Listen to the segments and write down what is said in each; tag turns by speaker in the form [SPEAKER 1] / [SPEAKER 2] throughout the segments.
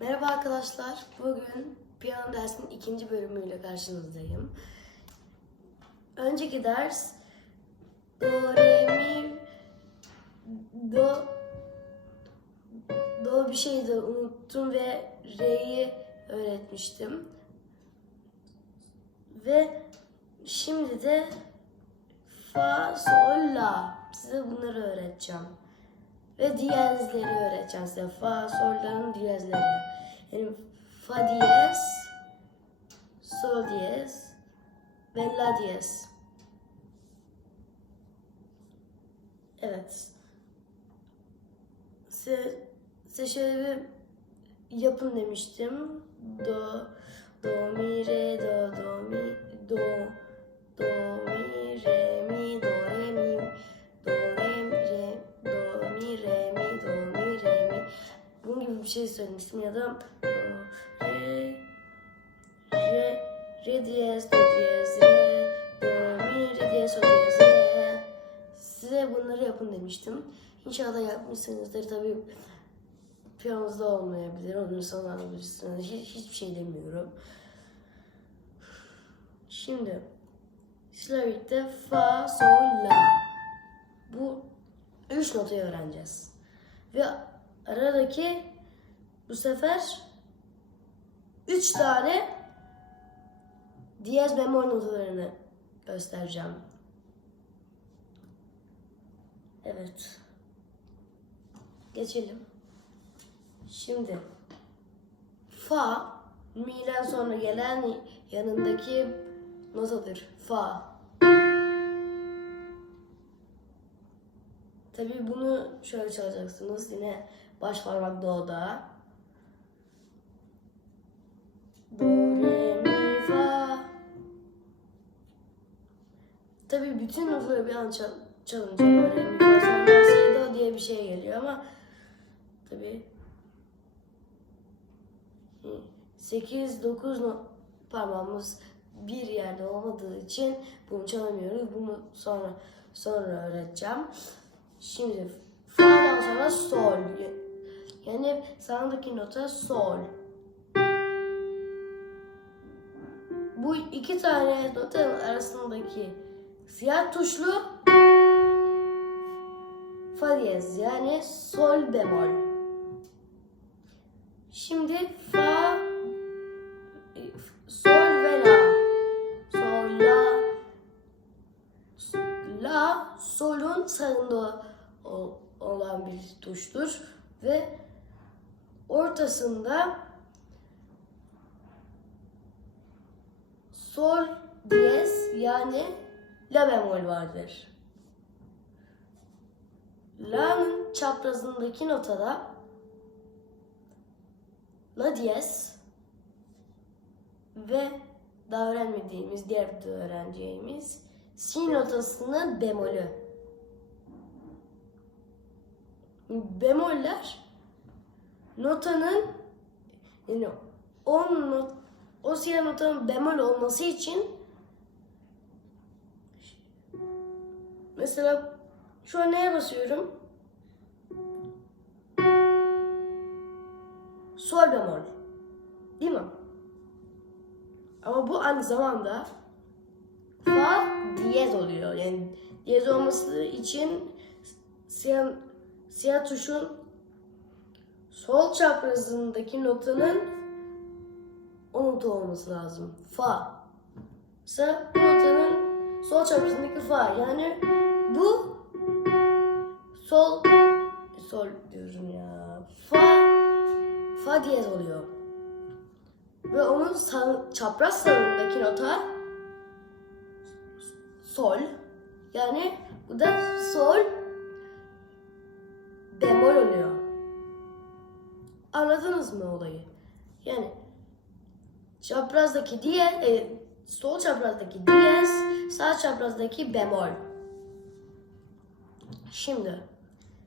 [SPEAKER 1] Merhaba arkadaşlar. Bugün piyano dersinin ikinci bölümüyle karşınızdayım. Önceki ders do, re, mi, do, do bir şeydi unuttum ve re'yi öğretmiştim. Ve şimdi de fa, sol, la. Size bunları öğreteceğim. Ve diyezleri öğreteceğim size. Fa, sol'ların diyezleri. Yani fa diyez, sol diyez ve la diyez. Evet. Size, size şöyle bir yapın demiştim. Do, do, mi, re, do, do, mi, do, do, mi, re, mi, do, re, mi, do, re, mi, re, mi, do, mi, re, mi. Bunun gibi bir şey söylemiştim ya da do, re, re, re diyez, do diyez, re, do, mi, re diyez, do diyez, re. Size bunları yapın demiştim. İnşallah yapmışsınızdır. Tabii piyanozda olmayabilir. Onu sonra alabilirsiniz. Hiç, hiçbir şey demiyorum. Şimdi sizlerle birlikte fa, sol, la. Bu üç notayı öğreneceğiz. Ve aradaki bu sefer üç tane diyez bemol notalarını göstereceğim. Evet. Geçelim. Şimdi fa mi'den sonra gelen yanındaki notadır. Fa. Tabii bunu şöyle çalacaksınız. Yine baş parmak do'da. Do, re, mi, fa. Tabii bütün notaları bir an çal çalınca böyle mi, fa, sol, la, si, do diye bir şey geliyor ama tabii 8 9 no parmağımız bir yerde olmadığı için bunu çalamıyoruz. Bunu sonra sonra öğreteceğim. Şimdi fa'dan sonra sol. Yani sağındaki nota sol. Bu iki tane notanın arasındaki siyah tuşlu fa diyez yani sol bemol. Şimdi fa sağında olan bir tuştur ve ortasında sol diyez yani la bemol vardır. La'nın çaprazındaki notada La diyez ve daha öğrenmediğimiz, diğer öğreneceğimiz si notasının bemolü. Bemoller notanın yani o not, o siyah notanın bemol olması için mesela şu an neye basıyorum? sol bemol. Değil mi? Ama bu aynı zamanda fa diyez oluyor. Yani diyez olması için siyah, siyah tuşun sol çaprazındaki notanın o nota olması lazım. Fa. Mesela bu notanın sol çaprazındaki fa. Yani bu sol sol diyorum ya. Fa fa diyez oluyor. Ve onun sağ, çapraz sağındaki nota sol. Yani bu da sol bemol oluyor. Anladınız mı olayı? Yani çaprazdaki diye e, sol çaprazdaki diyez, sağ çaprazdaki bemol. Şimdi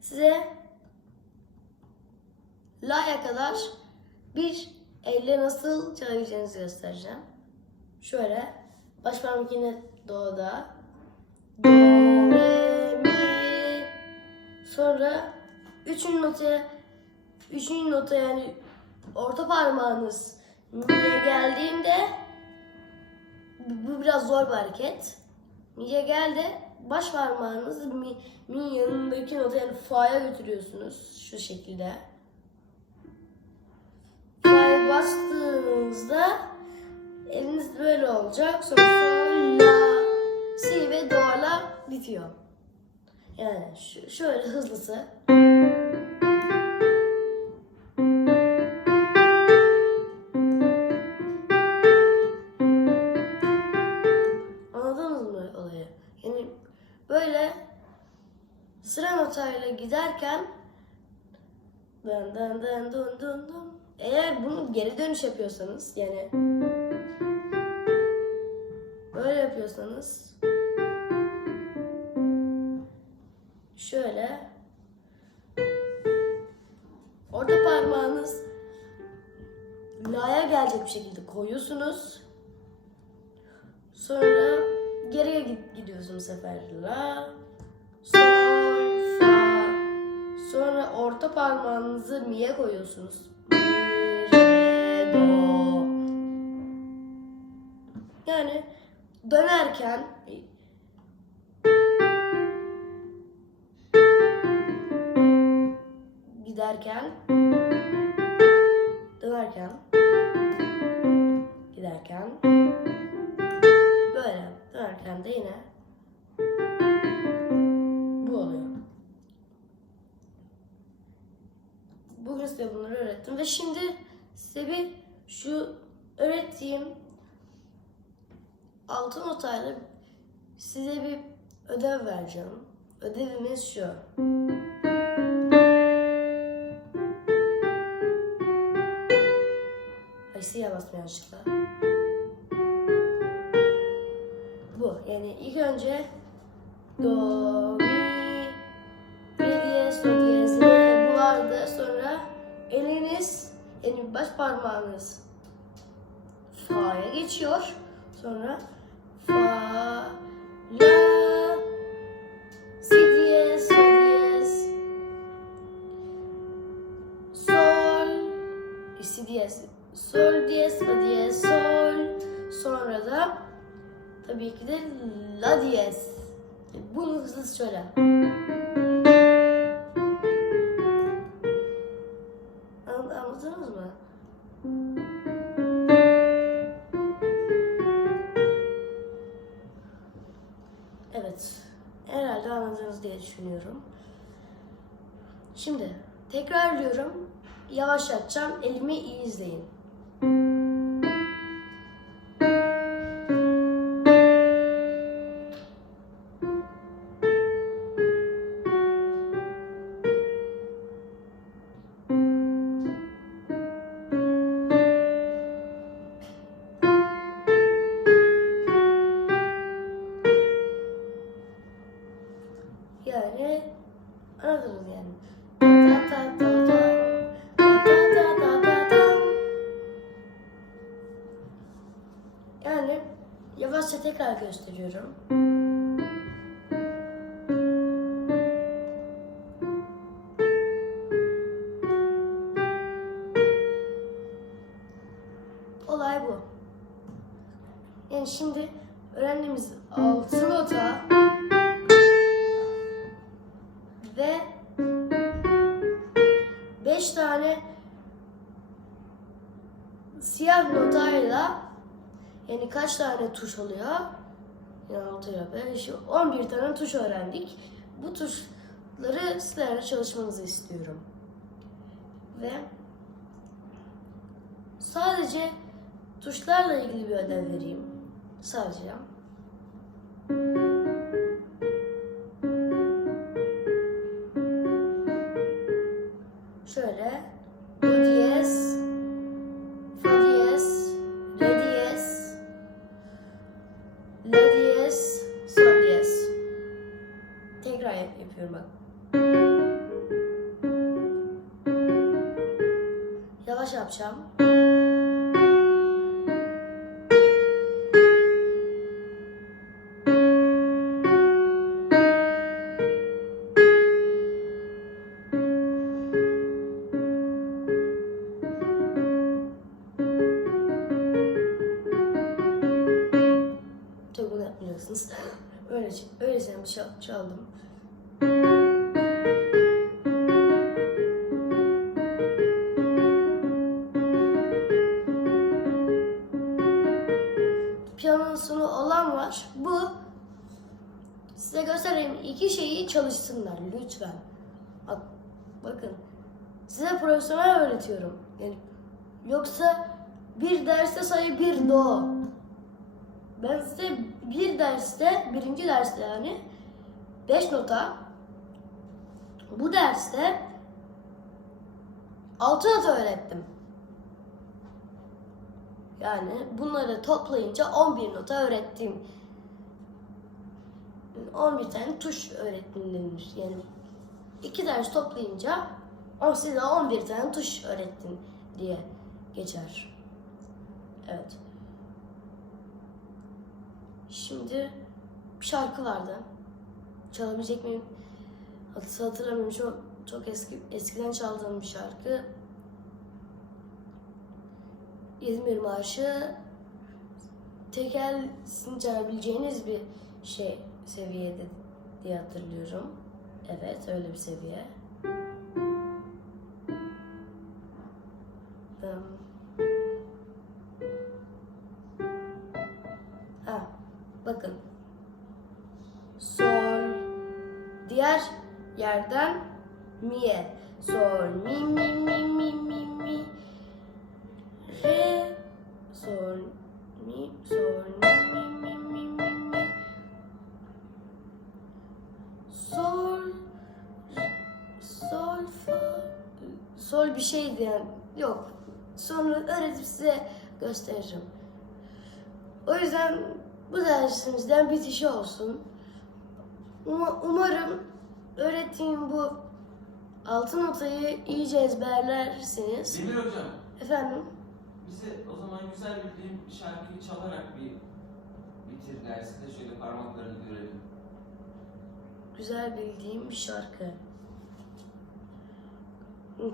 [SPEAKER 1] size la'ya kadar bir elle nasıl çalabileceğinizi göstereceğim. Şöyle baş parmak yine do'da. Do, re, mi. Sonra üçüncü notaya üçüncü nota yani orta parmağınız mi'ye geldiğinde bu bu biraz zor bir hareket. Mi'ye geldi. Baş parmağınızı mi, mi'nin yanındaki nota yani fa'ya götürüyorsunuz şu şekilde. Fa'ya bastığınızda eliniz böyle olacak. Sonra la, si ve do'la bitiyor. Yani şöyle hızlısı. Dın dın dın dın dın dın. Eğer bunu geri dönüş yapıyorsanız yani böyle yapıyorsanız şöyle orta parmağınız la'ya gelecek bir şekilde koyuyorsunuz. Sonra geriye gid- gidiyorsun bu sefer. La, orta parmağınızı mi'ye koyuyorsunuz. Mi, re, do. Yani dönerken giderken dönerken giderken böyle dönerken de yine Bugün size bunları öğrettim ve şimdi size şu öğrettiğim altı notayla size bir ödev vereceğim. Ödevimiz şu. Ay siyah bastım yanlışlıkla. Bu yani ilk önce do, baş parmağınız fa'ya geçiyor. Sonra fa, la, si diyez, sol diyez, sol, si diyez, sol diyez, fa diyez, sol. Sonra da tabii ki de la diyez. Bunu hızlı söyle. Şimdi tekrarlıyorum. Yavaşlatacağım. Elimi iyi izleyin. Tekrar gösteriyorum. Olay bu. Yani şimdi öğrendiğimiz altı nota ve 5 tane siyah notayla yani kaç tane tuş oluyor? Yani 6 ile 5, 11 tane tuş öğrendik. Bu tuşları sizlerle çalışmanızı istiyorum. Ve sadece tuşlarla ilgili bir ödev vereyim. Sadece. Yavaş yapacağım. Size göstereyim. iki şeyi çalışsınlar lütfen. Bak, bakın. Size profesyonel öğretiyorum. Yani yoksa bir derste sayı bir do. Ben size bir derste, birinci derste yani 5 nota. Bu derste 6 nota öğrettim. Yani bunları toplayınca 11 nota öğrettim. 11 tane tuş öğrettim denir. Yani iki ders toplayınca on size 11 tane tuş öğrettim diye geçer. Evet. Şimdi bir şarkı vardı. Çalabilecek miyim? Hat- Hatırlamıyorum. Çok, çok eski eskiden çaldığım bir şarkı. İzmir Marşı tekersini çalabileceğiniz bir şey seviyede diye hatırlıyorum. Evet öyle bir seviye. Em, Ha, bakın. Sol. Diğer yerden mi'ye. Sol, mi, mi, mi, mi, mi, mi. Re, sol, mi, sol, mi, mi, mi, Sol bir şeydi yani. Yok. Sonra öğretip size gösteririm. O yüzden bu dersimizden bitişi olsun. Uma- Umarım öğrettiğim bu altı notayı iyice ezberlersiniz.
[SPEAKER 2] Demir hocam,
[SPEAKER 1] Efendim?
[SPEAKER 2] bize o zaman güzel bildiğim bir şarkıyı çalarak bir bitir dersi de şöyle parmaklarını görelim.
[SPEAKER 1] Güzel bildiğim bir şarkı.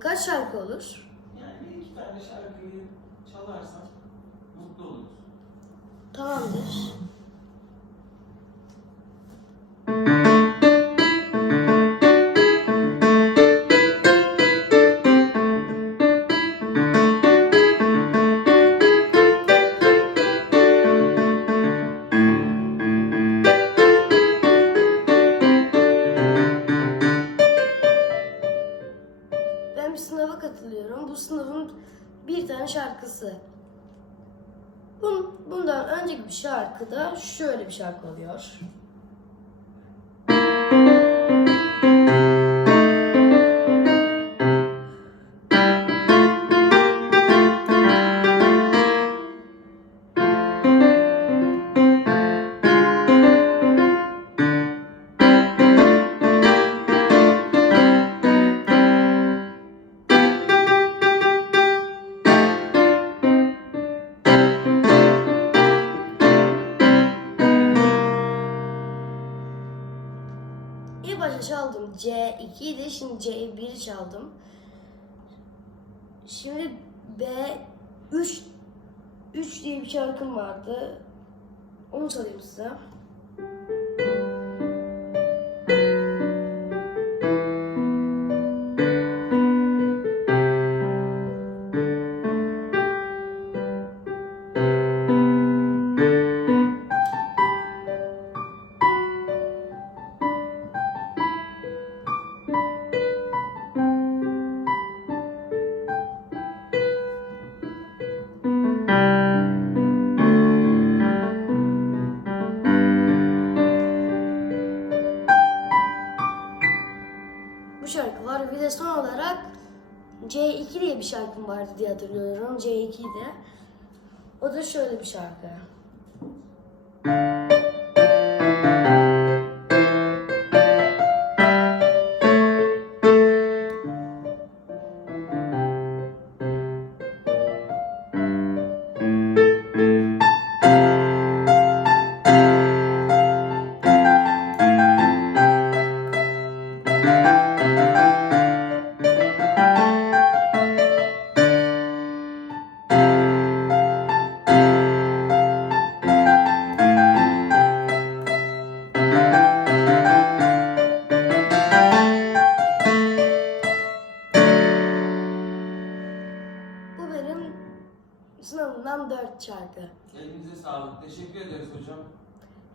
[SPEAKER 1] Kaç şarkı olur?
[SPEAKER 2] Yani bir iki tane şarkıyı çalarsan mutlu oluruz.
[SPEAKER 1] Tamamdır. Önceki bir şarkıda şöyle bir şarkı oluyor. Başta çaldım C2 idi. Şimdi C1 çaldım. Şimdi B3 3 diye bir şarkım vardı. Onu çalayım size. Vardı diye hatırlıyorum. C2'de. O da şöyle bir şarkı.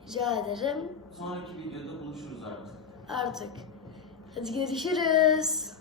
[SPEAKER 1] Rica ederim.
[SPEAKER 2] Sonraki videoda buluşuruz artık.
[SPEAKER 1] Artık. Hadi görüşürüz.